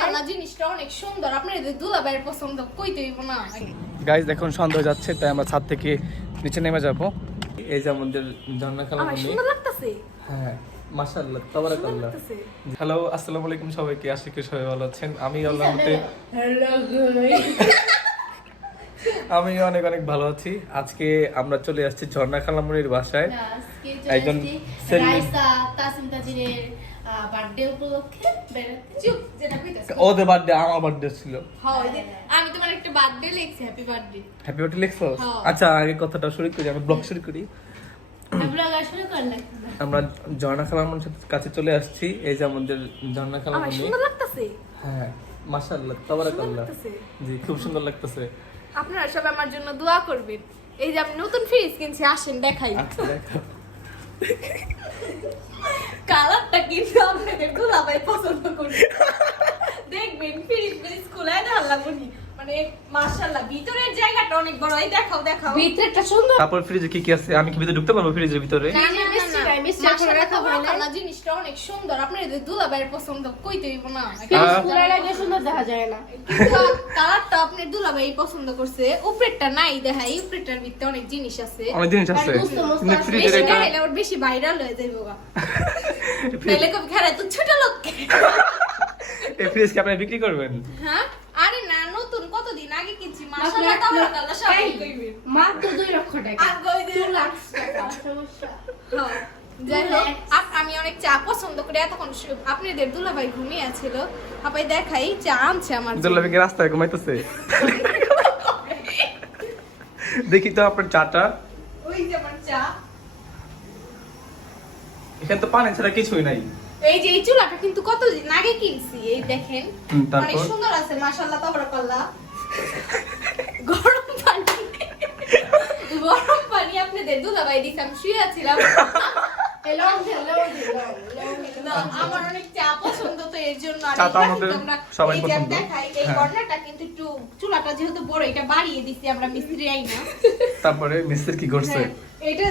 কালা জিনিসটা অনেক সুন্দর। আপনার এদের দুলাভাইয়ের পছন্দ কইতে হইব না? গাইজ দেখুন হয়ে যাচ্ছে তাই আমরা ছাদ থেকে নিচে নেমে যাব। এই যে আমাদের ঝর্ণা আমার সুন্দর লাগতেছে। হ্যাঁ মাশাআল্লাহ তাবারাকাল্লাহ। হ্যালো আসসালামু আলাইকুম সবাইকে আশা করি সবাই ভালো আছেন। আমি অনেক অনেক ভালো আছি। আজকে আমরা চলে আসছি ঝর্ণা খালামণির বাসায় একজন সেলিম- রাইসা তাসিম তাজিরের বার্থডে উপলক্ষে বেড়াতে। চুপ যেটা কইতাছে ওদের বার্থডে আমার বার্থডে ছিল। হয় আমি তোমার একটা বার্থডে লিখছি হ্যাপি বার্থডে হ্যাপি বার্থডে লিখছো? হ্যাঁ। আচ্ছা আগে কথাটা শুরু করি আমি ব্লগ শুরু করি। ব্লগ আসলে কর না। আমরা ঝর্ণা খালামণির কাছে চলে আসছি এই যে আমাদের ঝর্ণা সুন্দর লাগতেছে। হ্যাঁ মাশাআল্লাহ তাবারাকাল্লাহ। জি খুব সুন্দর লাগতেছে। আপনারা সব আমার জন্য দোয়া করবেন। এই যে আমি নতুন ফ্রিজ কিনছি আসেন দেখাই। আচ্ছা দেখো কালারটা কিন্তু আপনাদের দুলাভাই পছন্দ করি। দেখবেন ফ্রিজ ফ্রিজ খুলে আল্লাহ বলি মানে মাশাআল্লাহ ভিতরের জায়গাটা অনেক বড়। এই দেখাও দেখাও। ভিতরটা সুন্দর। তারপর ফ্রিজে কি কি আছে? আমি কি ভিতরে ঢুকতে পারব ফ্রিজের ভিতরে? না, না, করে রাখা জিনিসটা অনেক সুন্দর। আপনার এদের দুলাভাইয়ের পছন্দ কইতে হইব না। ফ্রিজ খোলার আগে সুন্দর দেখা যায় না। কালারটা আপনার দুলাভাই পছন্দ করছে। উপরেরটা নাই দেখাই উপরেরটার ভিতরে অনেক জিনিস আছে। অনেক জিনিস আছে। আর মুস্ত মুস্ত কিন্তু ফ্রিজের এটা বেশি ভাইরাল হয়ে যাইবো গা তাহলে কবি খেলা তো ছোট লোক এই ফ্রিজ কি আপনি বিক্রি করবেন? হ্যাঁ? আরে না নতুন কতদিন? আগে কিনছি। মাশাআল্লাহ তাবারাকাল্লাহ সবাই কইবেন। মাত্র দুই লক্ষ টাকা। আর কই দিন? Two টাকা, সমস্যা। হ্যাঁ, যাই হোক আমি অনেক চা পছন্দ করি এতক্ষণ আপনাদের দুলাভাই ঘুমিয়ে ছিল আপাই দেখাই চা আনছে আমার। দুল্লা কি রাস্তায় ঘুমাইতেছে? দেখি তো আপনার চাটা। ওই যে আমার চা। এখানে তো পানি ছাড়া কিছুই নাই। এই যে এই চুলাটা কিন্তু কতদিন আগে কিনছি এই দেখেন। অনেক সুন্দর আছে মাশাআল্লাহ তাবারাকাল্লাহ গরম পানি। গরম পানি আপনাদের দুলাভাই দিছে আমি শুয়ে আছিলাম। আমার অনেক চা পছন্দ তো এর জন্য সবাই পছন্দ। এই হ্যাঁ। কর্নারটা কিন্তু একটু চুলাটা যেহেতু বড় এটা বাড়িয়ে দিছি আমরা মিস্ত্রি আই না তারপরে মিস্ত্রি কি করছে? হ্যাঁ, এটা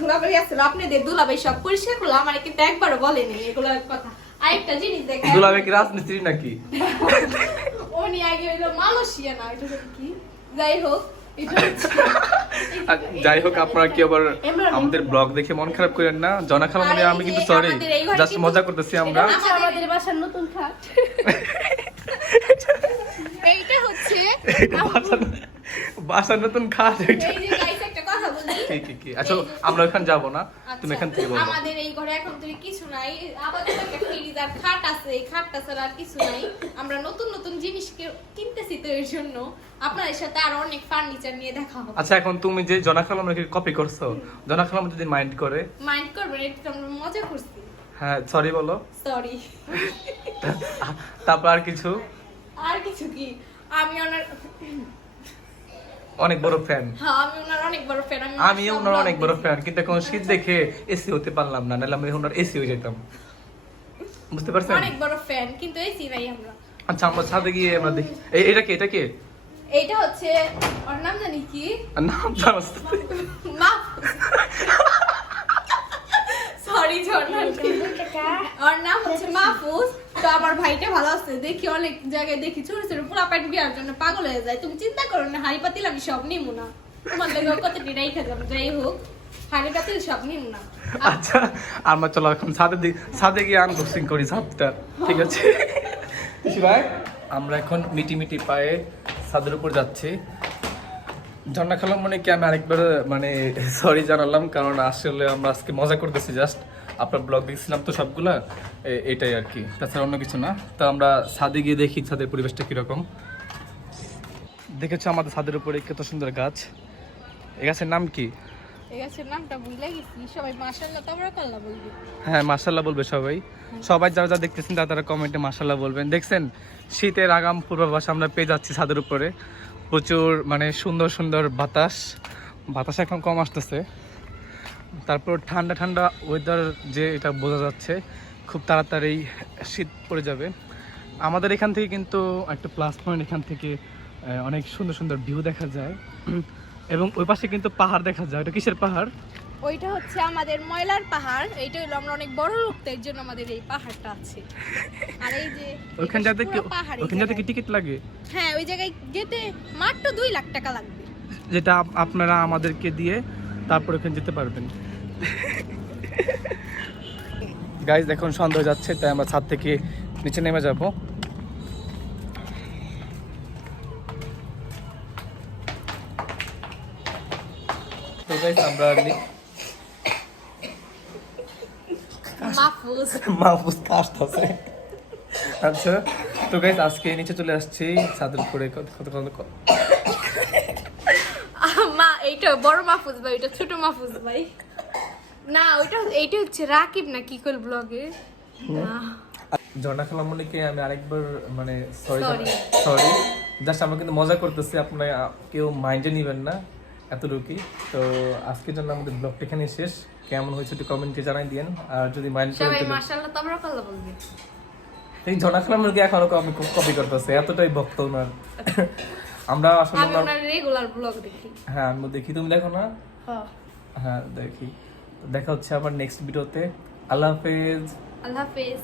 ধুলাবাই আসলে আপনাদের দুলাবাই সব পরিষ্কার করল? আমার কিন্তু একবারও বলেনি এগুলোর কথা। আরেকটা জিনিস কি রাজমিস্ত্রি নাকি? উনি আগে হইল মালয়েশিয়া না এটা কি? যাই হোক এটা যাই হোক আপনারা কি আবার আমাদের ব্লগ দেখে মন খারাপ করেন না? জনা খালা মানে আমি কিন্তু সরি জাস্ট মজা করতেছি আমরা। আমাদের বাসার নতুন খাট। এইটা হচ্ছে বাসার বাসার নতুন খাট এটা কি কি কি? আচ্ছা আমরা ওখানে যাব না। তুমি এখান থেকে বলো। আচ্ছা, আমাদের এই ঘরে এখন তুমি কিছু নাই। আমাদের একটা ফ্রিজ আর খাট আছে এই খাটটা ছাড়া আর কিছু নাই। আমরা নতুন নতুন জিনিস কিনতেছি তো এর জন্য। আপনাদের সাথে আরও অনেক ফার্নিচার নিয়ে দেখা হবে। আচ্ছা এখন তুমি যে জনা খালাম কপি করছ? জনা খালাম যদি মাইন্ড করে। মাইন্ড করবেন এটা তো আমরা মজা করছি। হ্যাঁ সরি বলো। সরি তারপর আর কিছু? আর কিছু কি? আমি ওনার অনেক বড় ফ্যান আমি ওনার অনেক বড় ফ্যান আমি আমি ওনার অনেক বড় ফ্যান কিন্তু এখন শীত দেখে এসি হতে পারলাম না নাহলে আমি ওনার এসি হয়ে যেতাম। বুঝতে পারছেন? অনেক বড় ফ্যান কিন্তু এসি নাই আমরা। আচ্ছা আমরা ছাদে গিয়ে আমরা দেখি। এটা কে এটা কে? এইটা হচ্ছে ওর নাম জানি কি? নাম জানো সরি ঝর্ণা ওর নাম হচ্ছে তো আমার ভাইটা ভালো আছে দেখি অনেক জায়গায় দেখি ছোট ছোট পোলা প্যান্ট বিয়ার জন্য পাগল হয়ে যায়। তুমি চিন্তা করো না হাড়ি পাতিল আমি সব নিমু না। তোমার দেখো কতটি রেখে যাব যাই হোক হাড়ি পাতিল সব নিমু না। আচ্ছা আমরা চলো এখন দি ছাদে গিয়ে আনবক্সিং করি ছাদটা ঠিক আছে? খুশি ভাই আমরা এখন মিটি মিটি পায়ে ছাদের উপর যাচ্ছি। ঝর্ণা খেলাম মানে কি আমি আরেকবার মানে সরি জানালাম কারণ আসলে আমরা আজকে মজা করতেছি জাস্ট আপনার ব্লগ দেখছিলাম তো সবগুলা এটাই আর কি। তাছাড়া অন্য কিছু না। তো আমরা ছাদে গিয়ে দেখি ছাদের পরিবেশটা কীরকম। দেখেছ আমাদের ছাদের উপরে কত সুন্দর গাছ। এই গাছের নাম কি? হ্যাঁ মাসাল্লাহ বলবে সবাই। সবাই যারা যারা দেখতেছেন তারা তারা কমেন্টে মাসাল্লাহ বলবেন। দেখছেন শীতের আগাম পূর্বাভাস আমরা পেয়ে যাচ্ছি ছাদের উপরে। প্রচুর মানে সুন্দর সুন্দর বাতাস। বাতাস এখন কম আসতেছে। তারপর ঠান্ডা ঠান্ডা ওয়েদার যে এটা বোঝা যাচ্ছে খুব তাড়াতাড়ি শীত পড়ে যাবে। আমাদের এখান থেকে কিন্তু একটা প্লাস পয়েন্ট এখান থেকে অনেক সুন্দর সুন্দর ভিউ দেখা যায়। এবং ওই পাশে কিন্তু পাহাড় দেখা যায়। ওটা কিসের পাহাড়? ওইটা হচ্ছে আমাদের ময়লার পাহাড়। এইটা হলো আমরা অনেক বড় লোক তো এর জন্য আমাদের এই পাহাড়টা আছে। আর এই যে ওইখান এটা যাতে কি পাহাড় এই কি টিকিট লাগে? হ্যাঁ ওই জায়গায় যেতে মাত্র দুই লাখ টাকা লাগবে। যেটা আপনারা আমাদেরকে দিয়ে তারপর ওখানে যেতে পারবেন। গাইজ এখন সন্দেহ যাচ্ছে তাই আমরা ছাদ থেকে নিচে নেমে যাব। আমরা মাহফুজ। আচ্ছা তো গাইজ আজকে নিচে চলে আসছি ছাদের উপরে কত কত কত- মা এইটা বড় মাহফুজ ভাই ওইটা ছোট মাহফুজ ভাই। না ওইটা এইটা হচ্ছে রাকিব না কি কল ব্লগে ঝর্ণা খালামণিকে আমি আরেকবার মানে সরি সরি জাস্ট আমরা কিন্তু মজা করতেছি আপনারা কেউ মাইন্ডে নেবেন না এতটুকুই। তো আজকের জন্য আমাদের ব্লগটা এখানে শেষ। কেমন হয়েছে একটু কমেন্টে জানাই দিয়েন। আর যদি মাইন্ড সবাই মাশাআল্লাহ তোমরা কল্লা বলবে। এই ঝর্ণা খালামণিকে এখনও আমি খুব কপি করতেছে এতটাই ভক্ত ওনার আমরা আসলে আমি ওনার রেগুলার ব্লগ দেখি। হ্যাঁ আমি দেখি তুমি দেখো না? হ্যাঁ। হ্যাঁ দেখি। দেখা হচ্ছে আবার নেক্সট ভিডিওতে আল্লাহ হাফেজ। আল্লাহ হাফেজ।